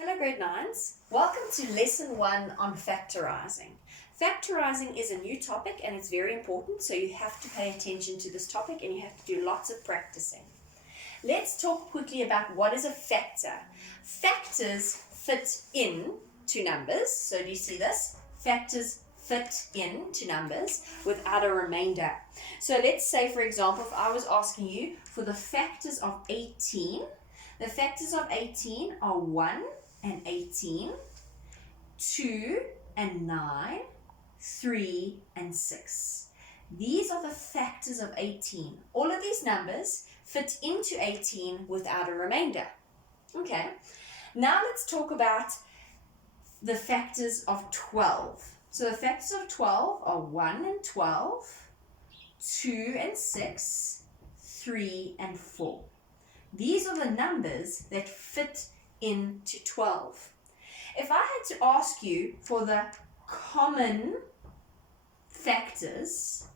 Hello grade 9s, welcome to lesson 1 on factorising. Factorising is a new topic and it's very important, so you have to pay attention to this topic and you have to do lots of practicing. Let's talk quickly about what is a factor. Factors fit in to numbers, so do you see this? Factors fit in to numbers without a remainder. So let's say, for example, if I was asking you for the factors of 18, the factors of 18 are 1 and 18, 2 and 9, 3 and 6. These are the factors of 18. All of these numbers fit into 18 without a remainder. Okay, now let's talk about the factors of 12. So the factors of 12 are 1 and 12, 2 and 6, 3 and 4. These are the numbers that fit into 12. If I had to ask you for the common factors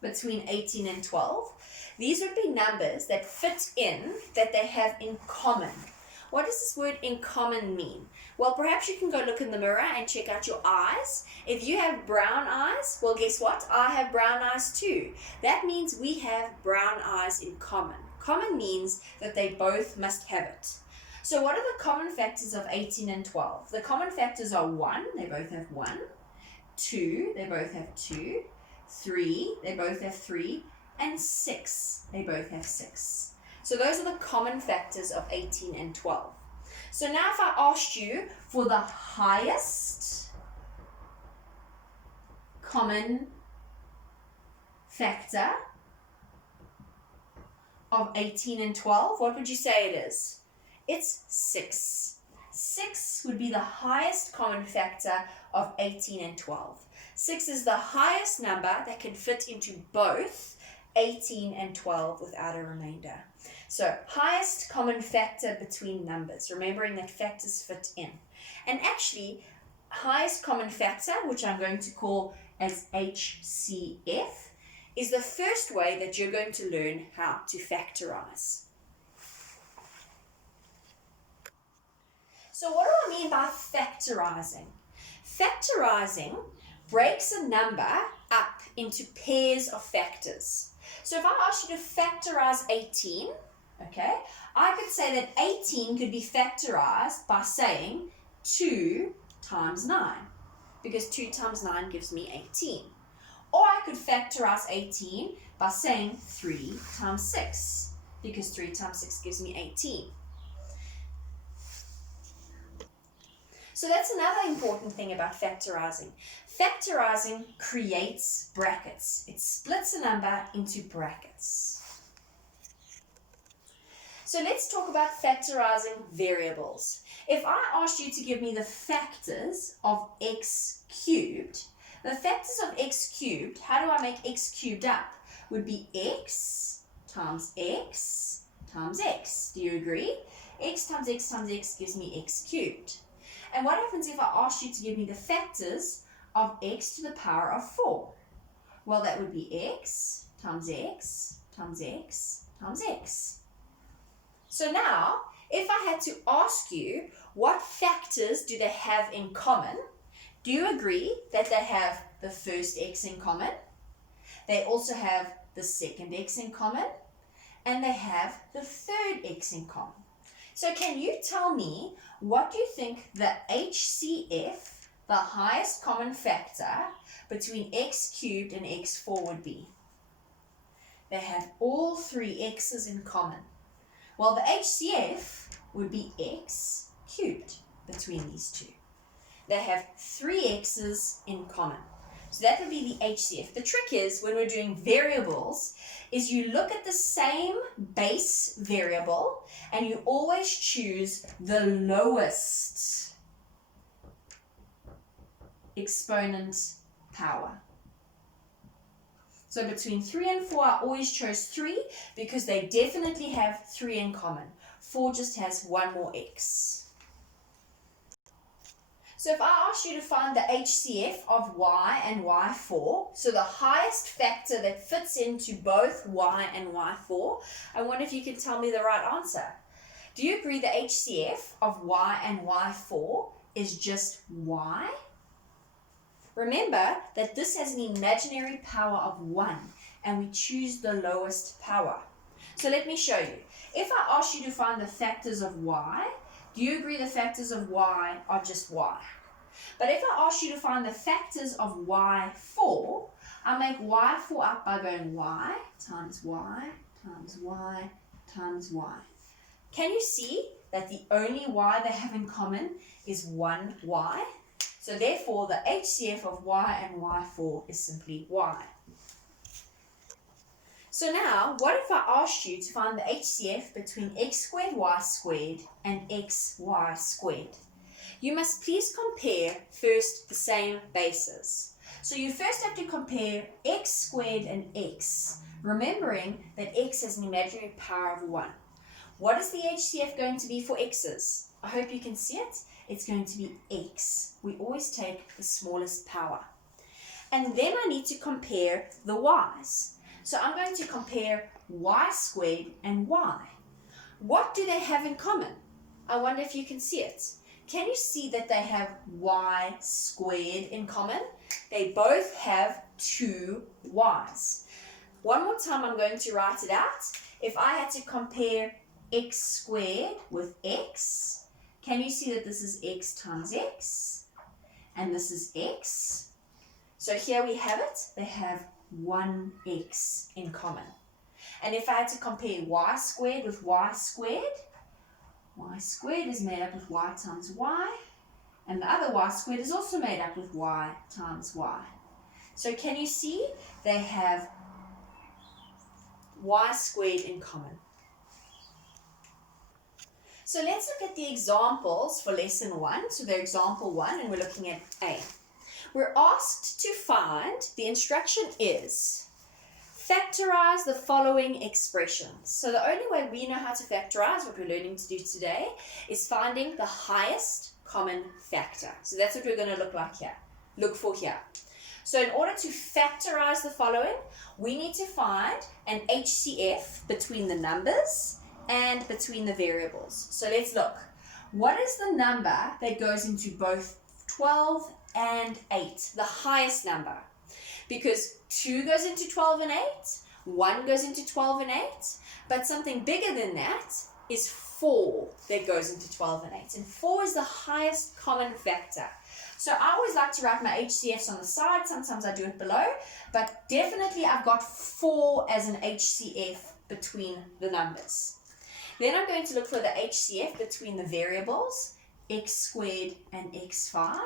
between 18 and 12, these would be numbers that fit in, that they have in common. What does this word in common mean? Well, perhaps you can go look in the mirror and check out your eyes. If you have brown eyes, well, guess what? I have brown eyes too. That means we have brown eyes in common. Common means that they both must have it. So what are the common factors of 18 and 12? The common factors are 1, they both have 1, 2, they both have 2, 3, they both have 3, and 6, they both have 6. So those are the common factors of 18 and 12. So now if I asked you for the highest common factor of 18 and 12, what would you say it is? It's 6. 6 would be the highest common factor of 18 and 12. 6 is the highest number that can fit into both 18 and 12 without a remainder. So, highest common factor between numbers, remembering that factors fit in. And actually, highest common factor, which I'm going to call as HCF, is the first way that you're going to learn how to factorize. So what do I mean by factorizing? Factorizing breaks a number up into pairs of factors. So if I asked you to factorize 18, okay, I could say that 18 could be factorized by saying 2 times 9, because 2 times 9 gives me 18. Or I could factorize 18 by saying 3 times 6, because 3 times 6 gives me 18. So that's another important thing about factorizing. Factorizing creates brackets. It splits a number into brackets. So let's talk about factorizing variables. If I asked you to give me the factors of x cubed, the factors of x cubed, how do I make x cubed up? Would be x times x times x. Do you agree? X times x times x gives me x cubed. And what happens if I asked you to give me the factors of x to the power of 4? Well, that would be x times x times x times x. So now, if I had to ask you what factors do they have in common, do you agree that they have the first x in common? They also have the second x in common, and they have the third x in common. So can you tell me, what do you think the HCF, the highest common factor between x cubed and x4 would be? They have all 3 x's in common. Well, the HCF would be x cubed between these two. They have 3 x's in common. So that would be the HCF. The trick is, when we're doing variables, is you look at the same base variable and you always choose the lowest exponent power. So between 3 and 4, I always chose 3 because they definitely have 3 in common. 4 just has one more x. So if I asked you to find the HCF of y and y4, so the highest factor that fits into both y and y4, I wonder if you can tell me the right answer. Do you agree the HCF of y and y4 is just y? Remember that this has an imaginary power of 1 and we choose the lowest power. So let me show you. If I ask you to find the factors of y, do you agree the factors of y are just y? But if I ask you to find the factors of y4, I make y4 up by going y times y times y times y. Can you see that the only y they have in common is 1y? So therefore, the HCF of y and y4 is simply y. So now, what if I asked you to find the HCF between x squared y squared and xy squared? You must please compare first the same bases. So you first have to compare x squared and x, remembering that x has an imaginary power of 1. What is the HCF going to be for x's? I hope you can see it. It's going to be x. We always take the smallest power. And then I need to compare the y's. So I'm going to compare y squared and y. What do they have in common? I wonder if you can see it. Can you see that they have y squared in common? They both have 2 y's. One more time I'm going to write it out. If I had to compare x squared with x, can you see that this is x times x? And this is x. So here we have it. They have 1x in common. And if I had to compare y squared with y squared is made up of y times y, and the other y squared is also made up with y times y. So can you see they have y squared in common? So let's look at the examples for lesson 1. So they're example 1 and we're looking at A. We're asked to find, the instruction is, factorize the following expressions. So the only way we know how to factorize, what we're learning to do today, is finding the highest common factor. So that's what we're going to look for here. So in order to factorize the following, we need to find an HCF between the numbers and between the variables. So let's look. What is the number that goes into both 12 and 8, the highest number? Because 2 goes into 12 and 8, 1 goes into 12 and 8, but something bigger than that is 4 that goes into 12 and 8. And 4 is the highest common factor. So I always like to write my HCFs on the side. Sometimes I do it below, but definitely I've got 4 as an HCF between the numbers. Then I'm going to look for the HCF between the variables, x squared and x5.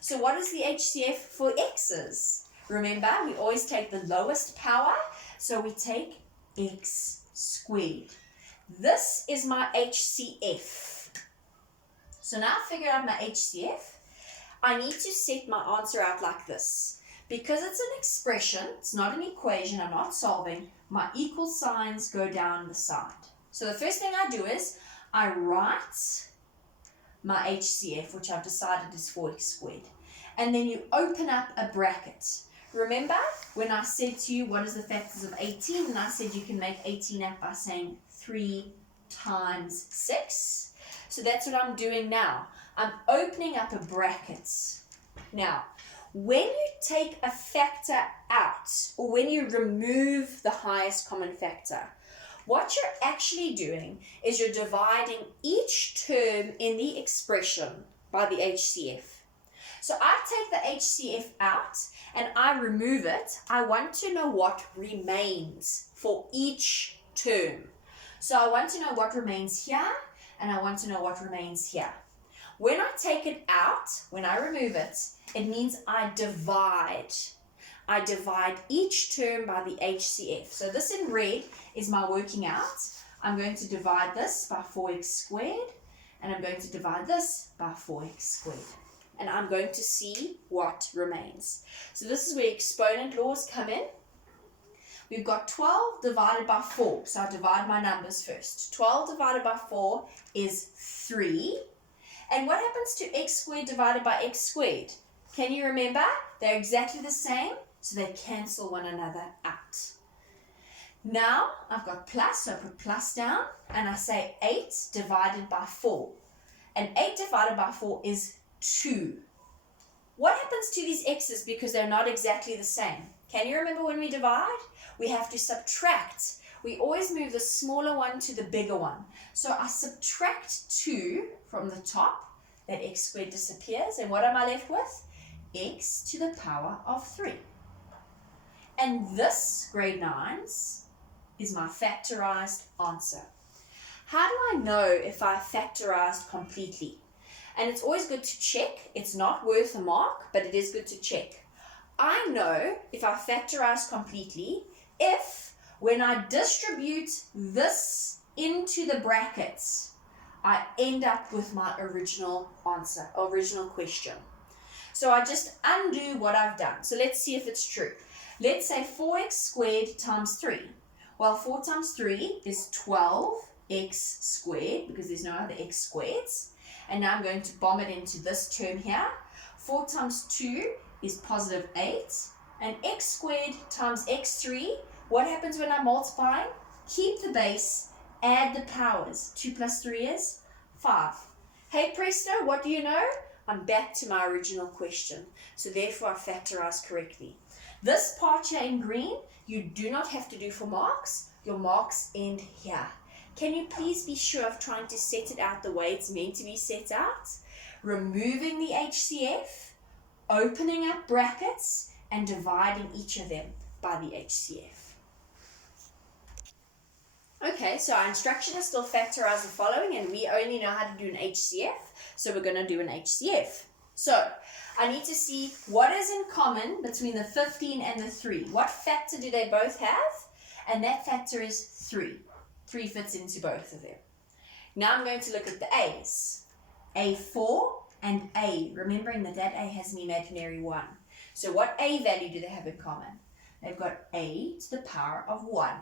So what is the HCF for x's? Remember, we always take the lowest power, so we take x squared. This is my HCF. So now I figured out my HCF. I need to set my answer out like this. Because it's an expression, it's not an equation, I'm not solving, my equal signs go down the side. So the first thing I do is I write my HCF, which I've decided is 4x squared. And then you open up a bracket. Remember when I said to you, what is the factors of 18? And I said you can make 18 up by saying 3 times 6. So that's what I'm doing now. I'm opening up a bracket. Now, when you take a factor out, or when you remove the highest common factor, what you're actually doing is you're dividing each term in the expression by the HCF. So I take the HCF out and I remove it. I want to know what remains for each term. So I want to know what remains here and I want to know what remains here. When I take it out, when I remove it, it means I divide. I divide each term by the HCF. So this in red is my working out. I'm going to divide this by 4x squared and I'm going to divide this by 4x squared. And I'm going to see what remains. So this is where exponent laws come in. We've got 12 divided by 4. So I divide my numbers first. 12 divided by 4 is 3. And what happens to x squared divided by x squared? Can you remember? They're exactly the same, so they cancel one another out. Now I've got plus, so I put plus down, and I say 8 divided by 4. And 8 divided by 4 is 2. What happens to these x's because they're not exactly the same? Can you remember when we divide? We have to subtract. We always move the smaller one to the bigger one. So I subtract 2 from the top, that x squared disappears, and what am I left with? X to the power of 3. And this, grade 9s, is my factorized answer. How do I know if I factorized completely? And it's always good to check. It's not worth a mark, but it is good to check. I know if I factorize completely if when I distribute this into the brackets, I end up with my original answer, original question. So I just undo what I've done. So let's see if it's true. Let's say 4x squared times 3. Well, 4 times 3 is 12x squared because there's no other x squareds. And now I'm going to bomb it into this term here. 4 times 2 is positive 8. And x squared times x3, what happens when I'm multiplying? Keep the base, add the powers. 2 plus 3 is 5. Hey presto, what do you know? I'm back to my original question. So therefore I factorize correctly. This part here in green, you do not have to do for marks. Your marks end here. Can you please be sure of trying to set it out the way it's meant to be set out? Removing the HCF, opening up brackets, and dividing each of them by the HCF. Okay, so our instruction is still factorize the following, and we only know how to do an HCF, so we're going to do an HCF. So, I need to see what is in common between the 15 and the 3. What factor do they both have? And that factor is 3. 3 fits into both of them. Now I'm going to look at the A's. A4 and A, remembering that that A has an imaginary 1. So what A value do they have in common? They've got A to the power of 1.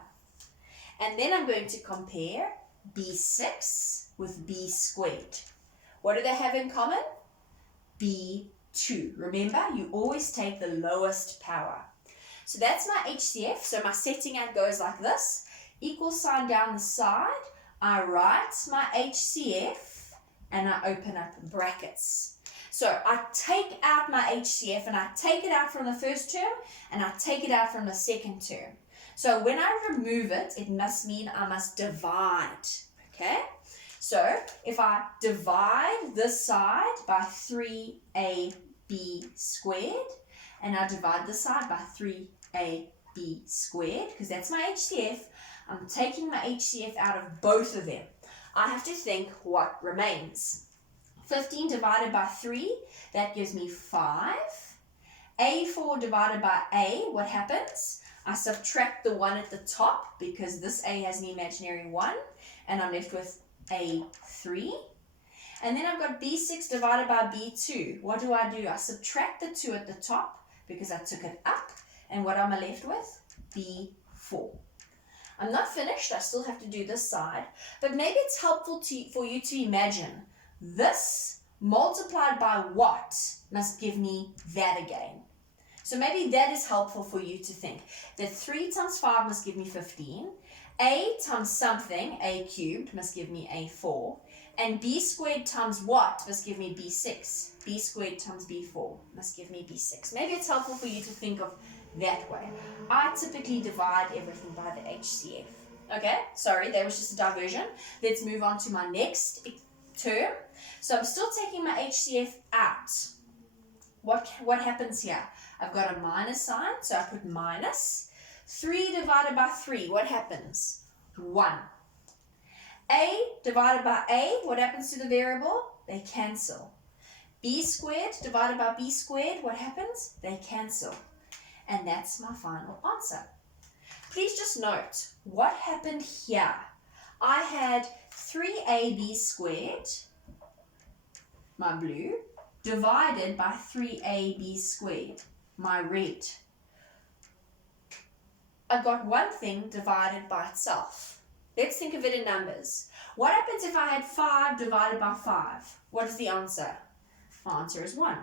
And then I'm going to compare B6 with B squared. What do they have in common? B2. Remember, you always take the lowest power. So that's my HCF. So my setting out goes like this. Equal sign down the side. I write my HCF and I open up brackets. So I take out my HCF and I take it out from the first term and I take it out from the second term. So when I remove it, it must mean I must divide. Okay? So if I divide this side by 3AB squared, and I divide this side by 3AB squared, because that's my HCF, I'm taking my HCF out of both of them. I have to think what remains. 15 divided by 3, that gives me 5. A4 divided by A, what happens? I subtract the 1 at the top because this A has an imaginary 1, and I'm left with A3. And then I've got B6 divided by B2. What do? I subtract the 2 at the top because I took it up, and what am I left with? B4. I'm not finished, I still have to do this side, but maybe it's helpful for you to imagine this multiplied by what must give me that again. So maybe that is helpful for you to think that 3 times 5 must give me 15, A times something, A cubed, must give me A4, and B squared times what must give me B6. B squared times B4 must give me B6. Maybe it's helpful for you to think of that way. I typically divide everything by the HCF. Okay, sorry, that was just a diversion. Let's move on to my next term. So I'm still taking my HCF out. What happens here? I've got a minus sign, so I put minus. 3 divided by 3, what happens? 1. A divided by A, what happens to the variable? They cancel. B squared divided by B squared, what happens? They cancel. And that's my final answer. Please just note, what happened here? I had 3AB squared, my blue, divided by 3AB squared, my red. I got one thing divided by itself. Let's think of it in numbers. What happens if I had 5 divided by 5? What is the answer? My answer is 1.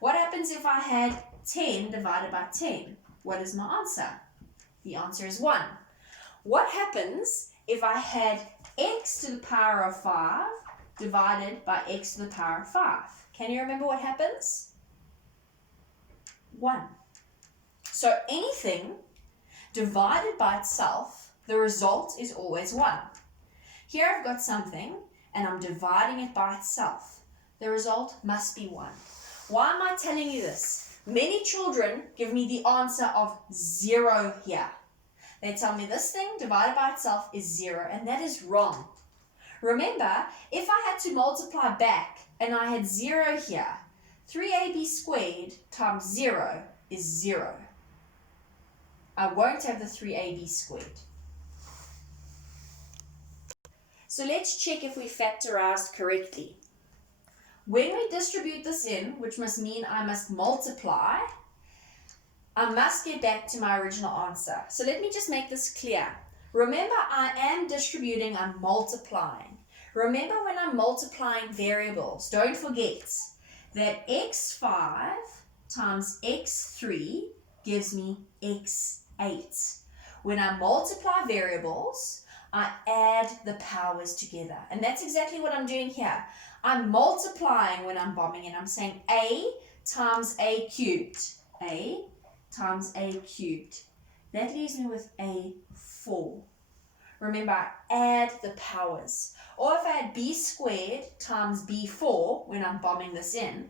What happens if I had 10 divided by 10? What is my answer? The answer is 1. What happens if I had x to the power of 5 divided by x to the power of 5? Can you remember what happens? 1. So anything divided by itself, the result is always 1. Here I've got something and I'm dividing it by itself. The result must be 1. Why am I telling you this? Many children give me the answer of 0 here. They tell me this thing divided by itself is 0, and that is wrong. Remember, if I had to multiply back and I had 0 here, 3ab squared times 0 is 0. I won't have the 3ab squared. So let's check if we factorized correctly. When we distribute this in, which must mean I must multiply, I must get back to my original answer. So let me just make this clear. Remember, I am distributing, I'm multiplying. Remember, when I'm multiplying variables, don't forget that x5 times x3 gives me x8. When I multiply variables, I add the powers together. And that's exactly what I'm doing here. I'm multiplying when I'm bombing, and I'm saying a times a cubed. A times a cubed. That leaves me with a4. Remember, I add the powers. Or if I had b squared times b4, when I'm bombing this in,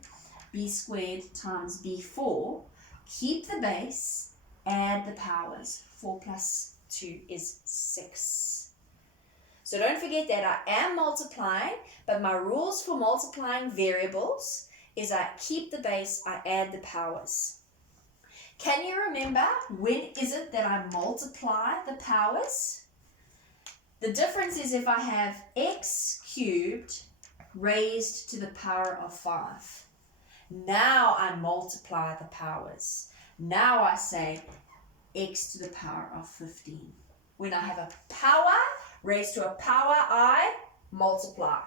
b squared times b4, keep the base, add the powers. 4 plus 2 is 6. So don't forget that I am multiplying, but my rules for multiplying variables is I keep the base, I add the powers. Can you remember when is it that I multiply the powers? The difference is if I have x cubed raised to the power of 5. Now I multiply the powers. Now I say x to the power of 15. When I have a power raised to a power, I multiply.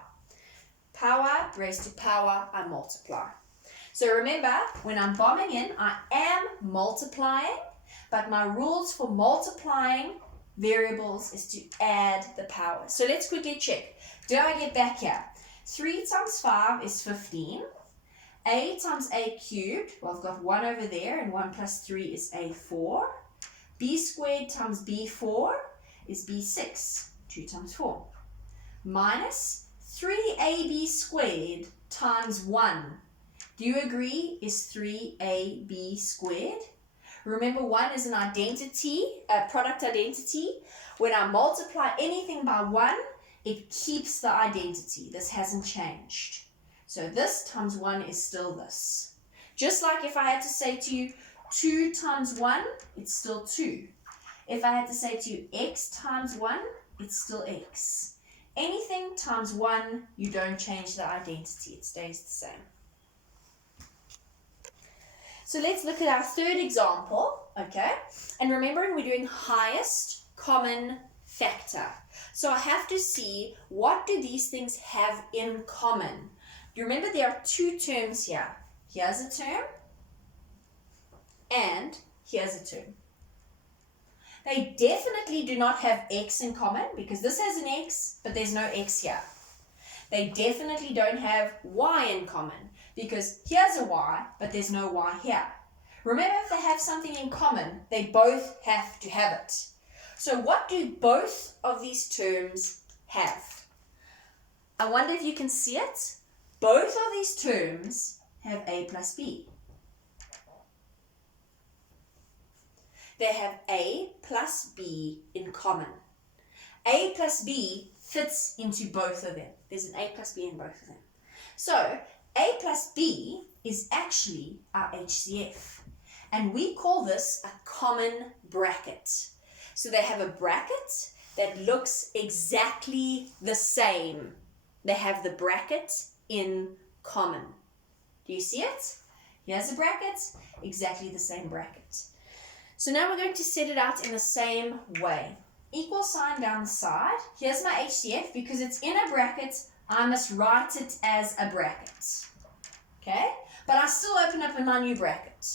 Power raised to power, I multiply. So remember, when I'm bombing in, I am multiplying, but my rules for multiplying variables is to add the powers. So let's quickly check. Do I get back here? 3 times 5 is 15. A times a cubed, well, I've got 1 over there, and 1 plus 3 is a4. B squared times b4 is b6. 2 times 4. Minus 3ab squared times 1. Do you agree is 3ab squared? Remember, 1 is an identity, a product identity. When I multiply anything by 1, it keeps the identity. This hasn't changed. So this times 1 is still this. Just like if I had to say to you 2 times 1, it's still 2. If I had to say to you x times 1, it's still x. Anything times 1, you don't change the identity. It stays the same. So let's look at our third example, okay? And remembering we're doing highest common factor. So I have to see, what do these things have in common? You remember there are 2 terms here. Here's a term, and here's a term. They definitely do not have x in common, because this has an x, but there's no x here. They definitely don't have y in common, because here's a y, but there's no y here. Remember, if they have something in common, they both have to have it. So what do both of these terms have? I wonder if you can see it. Both of these terms have a plus b. They have a plus b in common. A plus b fits into both of them. There's an a plus b in both of them. So a plus b is actually our HCF. And we call this a common bracket. So they have a bracket that looks exactly the same. They have the bracket in common. Do you see it? Here's a bracket, exactly the same bracket. So now we're going to set it out in the same way. Equal sign down the side. Here's my HCF. Because it's in a bracket, I must write it as a bracket. Okay? But I still open up in my new bracket.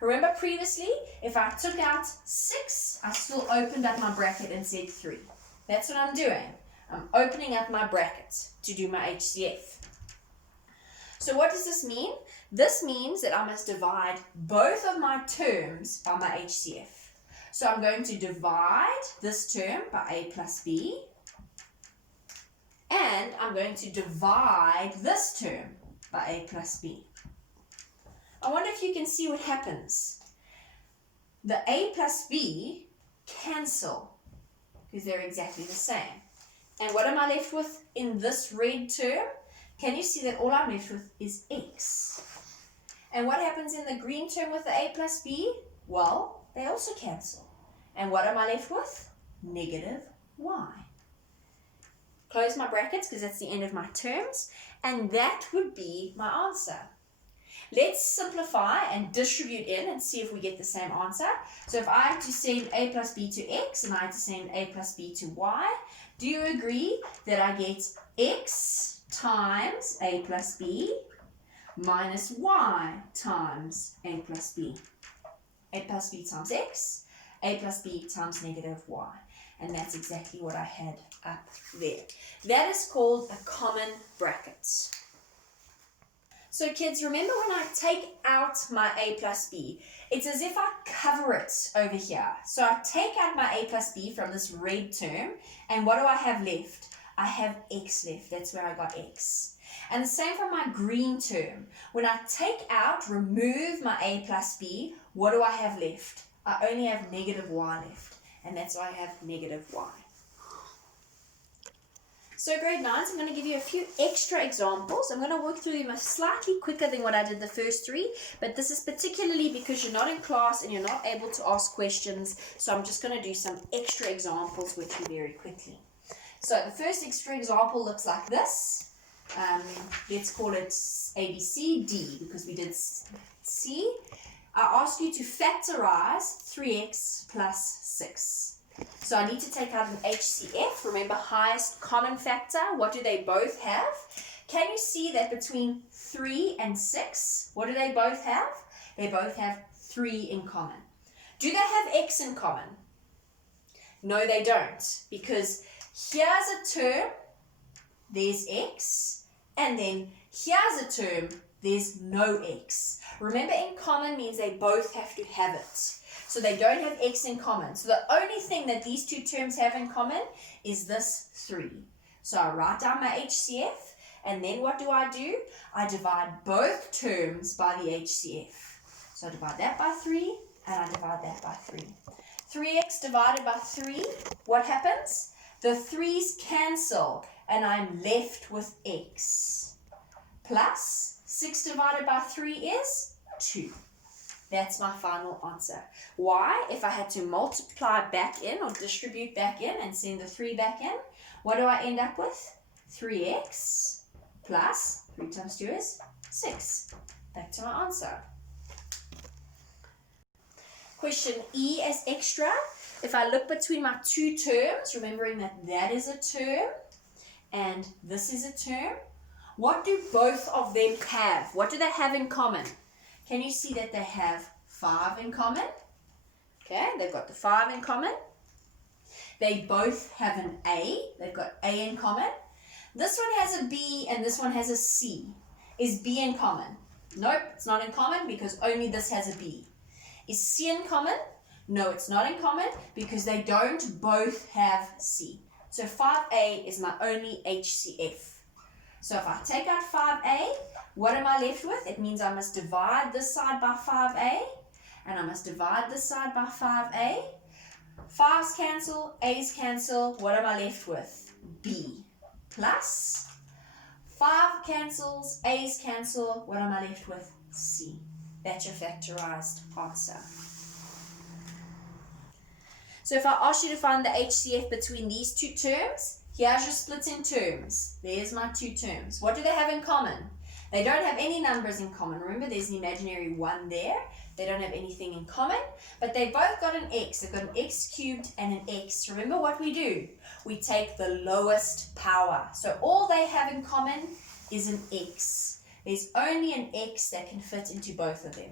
Remember previously, if I took out 6, I still opened up my bracket and said 3. That's what I'm doing. I'm opening up my bracket to do my HCF. So what does this mean? This means that I must divide both of my terms by my HCF. So I'm going to divide this term by A plus B, and I'm going to divide this term by A plus B. I wonder if you can see what happens. The A plus B cancel because they're exactly the same. And what am I left with in this red term? Can you see that all I'm left with is x? And what happens in the green term with the A plus B? Well, they also cancel. And what am I left with? Negative y. Close my brackets because that's the end of my terms. And that would be my answer. Let's simplify and distribute in and see if we get the same answer. So if I had to send A plus B to x and I had to send A plus B to y, do you agree that I get x times A plus B minus y times A plus B? A plus B times x, A plus B times negative y. And that's exactly what I had up there. That is called a common bracket. So kids, remember when I take out my A plus B, it's as if I cover it over here. So I take out my A plus B from this red term, and what do I have left? I have x left. That's where I got x. And the same for my green term. When I take out, remove my A plus B, what do I have left? I only have negative y left, and that's why I have negative y. So grade 9s, I'm going to give you a few extra examples. I'm going to work through them slightly quicker than what I did the first 3, but this is particularly because you're not in class and you're not able to ask questions, so I'm just going to do some extra examples with you very quickly. So the first extra example looks like this. Let's call it ABCD because we did C. I asked you to factorize 3x plus 6. So I need to take out an HCF. Remember, highest common factor. What do they both have? Can you see that between 3 and 6, what do they both have? They both have 3 in common. Do they have x in common? No, they don't. Because here's a term, there's x, and then here's a term, there's no x. Remember, in common means they both have to have it. So they don't have x in common. So the only thing that these two terms have in common is this 3. So I write down my HCF, and then what do? I divide both terms by the HCF. So I divide that by 3, and I divide that by 3. 3x divided by 3, what happens? The 3's cancel, and I'm left with x. Plus 6 divided by 3 is 2. That's my final answer. Why? If I had to multiply back in or distribute back in and send the 3 back in, what do I end up with? 3x plus 3 times 2 is 6. Back to my answer. Question E as extra. If I look between my two terms, remembering that that is a term and this is a term, what do both of them have? What do they have in common? Can you see that they have 5 in common? Okay, they've got the 5 in common. They both have an A. They've got A in common. This one has a B and this one has a C. Is B in common? Nope, it's not in common because only this has a B. Is C in common? No, it's not in common because they don't both have C. So 5A is my only HCF. So if I take out 5A, what am I left with? It means I must divide this side by 5A, and I must divide this side by 5A. 5's cancel, A's cancel. What am I left with? B. Plus 5 cancels, A's cancel. What am I left with? C. That's your factorized answer. So if I ask you to find the HCF between these two terms, here's your split in terms. There's my two terms. What do they have in common? They don't have any numbers in common. Remember, there's an imaginary 1 there. They don't have anything in common, but they've both got an x. They've got an x cubed and an x. Remember what we do? We take the lowest power. So all they have in common is an x. There's only an x that can fit into both of them.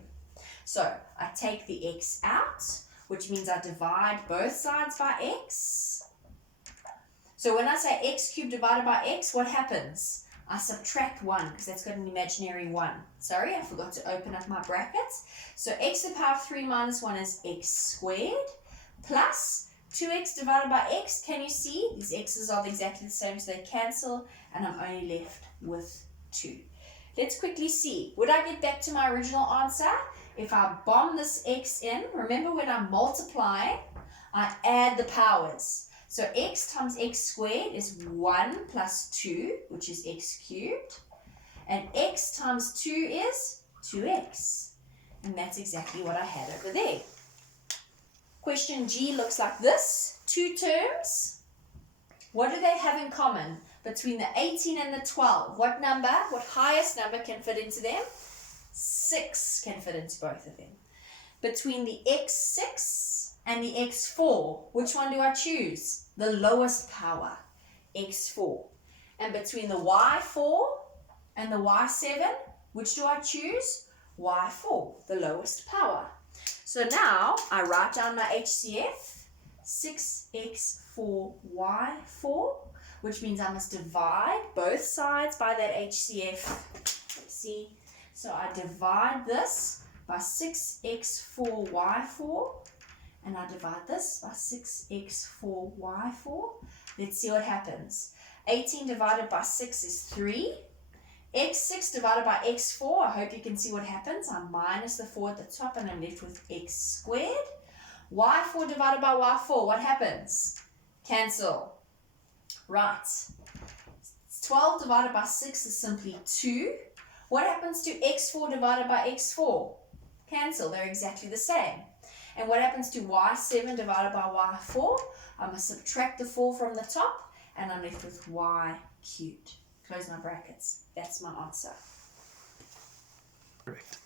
So I take the x out, which means I divide both sides by x. So when I say x cubed divided by x, what happens? I subtract 1 because that's got an imaginary 1. Sorry, I forgot to open up my brackets. So x to the power of 3 minus 1 is x squared plus 2x divided by x. Can you see? These x's are exactly the same, so they cancel, and I'm only left with 2. Let's quickly see. Would I get back to my original answer? If I bomb this x in, remember when I'm multiplying, I add the powers. So x times x squared is 1 plus 2, which is x cubed. And x times 2 is 2x. And that's exactly what I had over there. Question G looks like this. 2 terms. What do they have in common between the 18 and the 12? What number, what highest number can fit into them? 6 can fit into both of them. Between the x6 and the x4, which one do I choose? The lowest power, x4. And between the y4 and the y7, which do I choose? y4, the lowest power. So now I write down my HCF, 6x4y4, which means I must divide both sides by that HCF. Let's see. So I divide this by 6x4y4, and I divide this by 6x4y4. Let's see what happens. 18 divided by 6 is 3. x6 divided by x4, I hope you can see what happens. I minus the 4 at the top and I'm left with x squared. y4 divided by y4, what happens? Cancel. Right. 12 divided by 6 is simply 2. What happens to x4 divided by x4? Cancel. They're exactly the same. And what happens to y7 divided by y4? I must subtract the 4 from the top, and I'm left with y cubed. Close my brackets. That's my answer. Correct.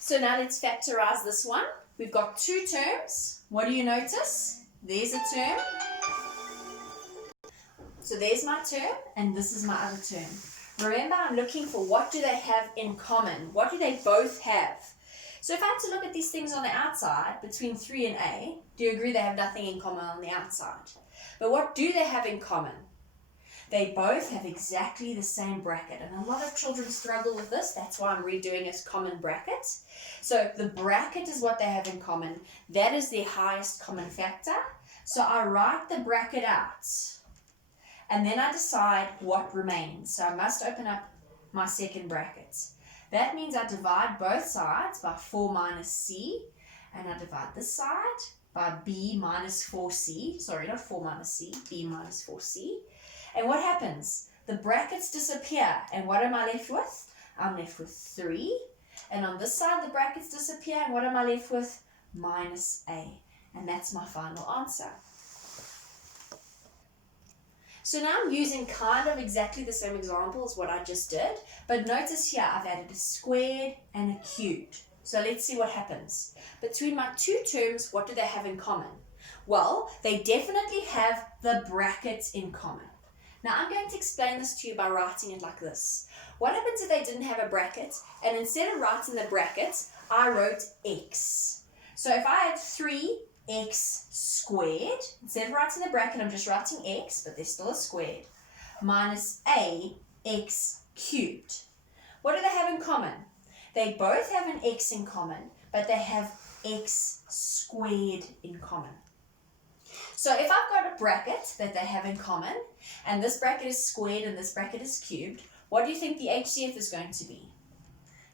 So now let's factorize this one. We've got 2 terms. What do you notice? There's a term. So there's my term, and this is my other term. Remember, I'm looking for what do they have in common? What do they both have? So if I had to look at these things on the outside, between 3 and a, do you agree they have nothing in common on the outside? But what do they have in common? They both have exactly the same bracket. And a lot of children struggle with this. That's why I'm redoing as common bracket. So the bracket is what they have in common. That is their highest common factor. So I write the bracket out. And then I decide what remains. So I must open up my second bracket. That means I divide both sides by 4 minus c, and I divide this side by b minus 4c. Sorry, not 4 minus c, b minus 4c. And what happens? The brackets disappear, and what am I left with? I'm left with 3. And on this side, the brackets disappear, and what am I left with? Minus a. And that's my final answer. So now I'm using kind of exactly the same example as what I just did, but notice here I've added a squared and a cubed. So let's see what happens. Between my 2 terms, what do they have in common? Well, they definitely have the brackets in common. Now I'm going to explain this to you by writing it like this. What happens if they didn't have a bracket, and instead of writing the brackets, I wrote x. So if I had 3x squared, instead of writing the bracket, I'm just writing x, but there's still a squared, minus a x cubed. What do they have in common? They both have an x in common, but they have x squared in common. So if I've got a bracket that they have in common, and this bracket is squared and this bracket is cubed, what do you think the HCF is going to be?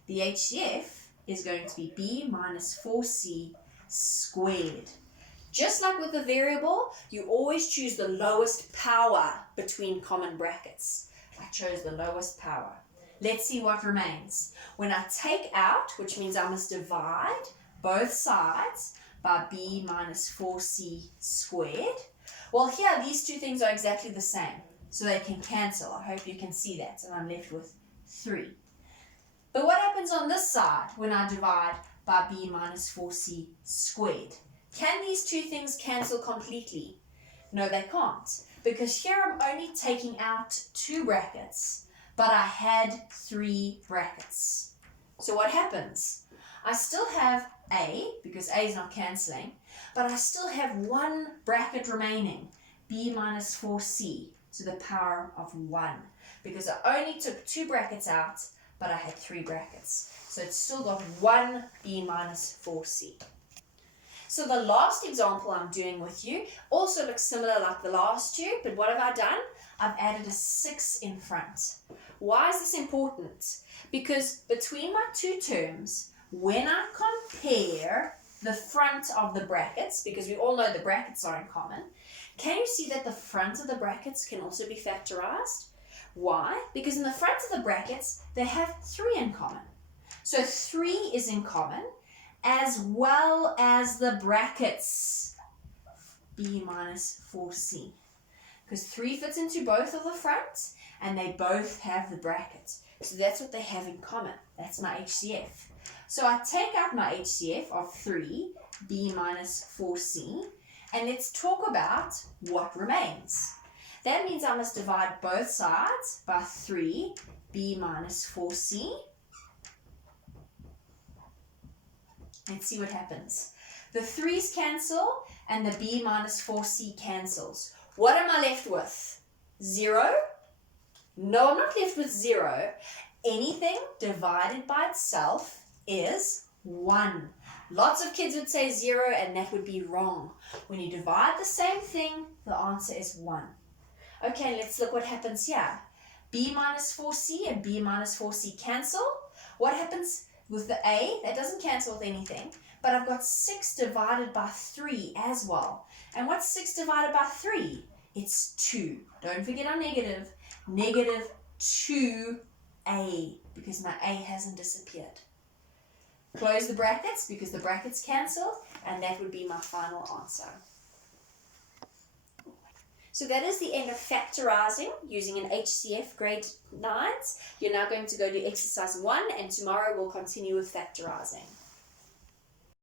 The HCF is going to be b minus 4c squared. Just like with the variable, you always choose the lowest power between common brackets. I chose the lowest power. Let's see what remains. When I take out, which means I must divide both sides by b minus 4c squared. Well, here these two things are exactly the same, so they can cancel. I hope you can see that, and I'm left with 3. But what happens on this side when I divide by b minus 4c squared? Can these two things cancel completely? No, they can't, because here I'm only taking out 2 brackets, but I had 3 brackets. So what happens? I still have a, because a is not cancelling, but I still have one bracket remaining, b minus 4c to the power of 1, because I only took 2 brackets out, but I had 3 brackets. So it's still got 1 b minus 4c. So the last example I'm doing with you also looks similar like the last two, but what have I done? I've added a 6 in front. Why is this important? Because between my two terms, when I compare the front of the brackets, because we all know the brackets are in common, can you see that the front of the brackets can also be factorized? Why? Because in the front of the brackets, they have 3 in common. So 3 is in common, as well as the brackets, b minus 4c. Because 3 fits into both of the fronts, and they both have the brackets. So that's what they have in common. That's my HCF. So I take out my HCF of 3, b minus 4c, and let's talk about what remains. That means I must divide both sides by 3, b minus 4c. Let's see what happens. The 3's cancel, and the b minus 4c cancels. What am I left with? 0? No, I'm not left with 0. Anything divided by itself is 1. Lots of kids would say 0, and that would be wrong. When you divide the same thing, the answer is 1. Okay, let's look what happens here. b minus 4c and b minus 4c cancel. What happens with the a? That doesn't cancel with anything, but I've got 6 divided by 3 as well. And what's 6 divided by 3? It's 2. Don't forget our negative. Negative 2a, because my a hasn't disappeared. Close the brackets because the brackets cancel, and that would be my final answer. So that is the end of factorizing using an HCF grade 9s. You're now going to go do exercise 1, and tomorrow we'll continue with factorizing.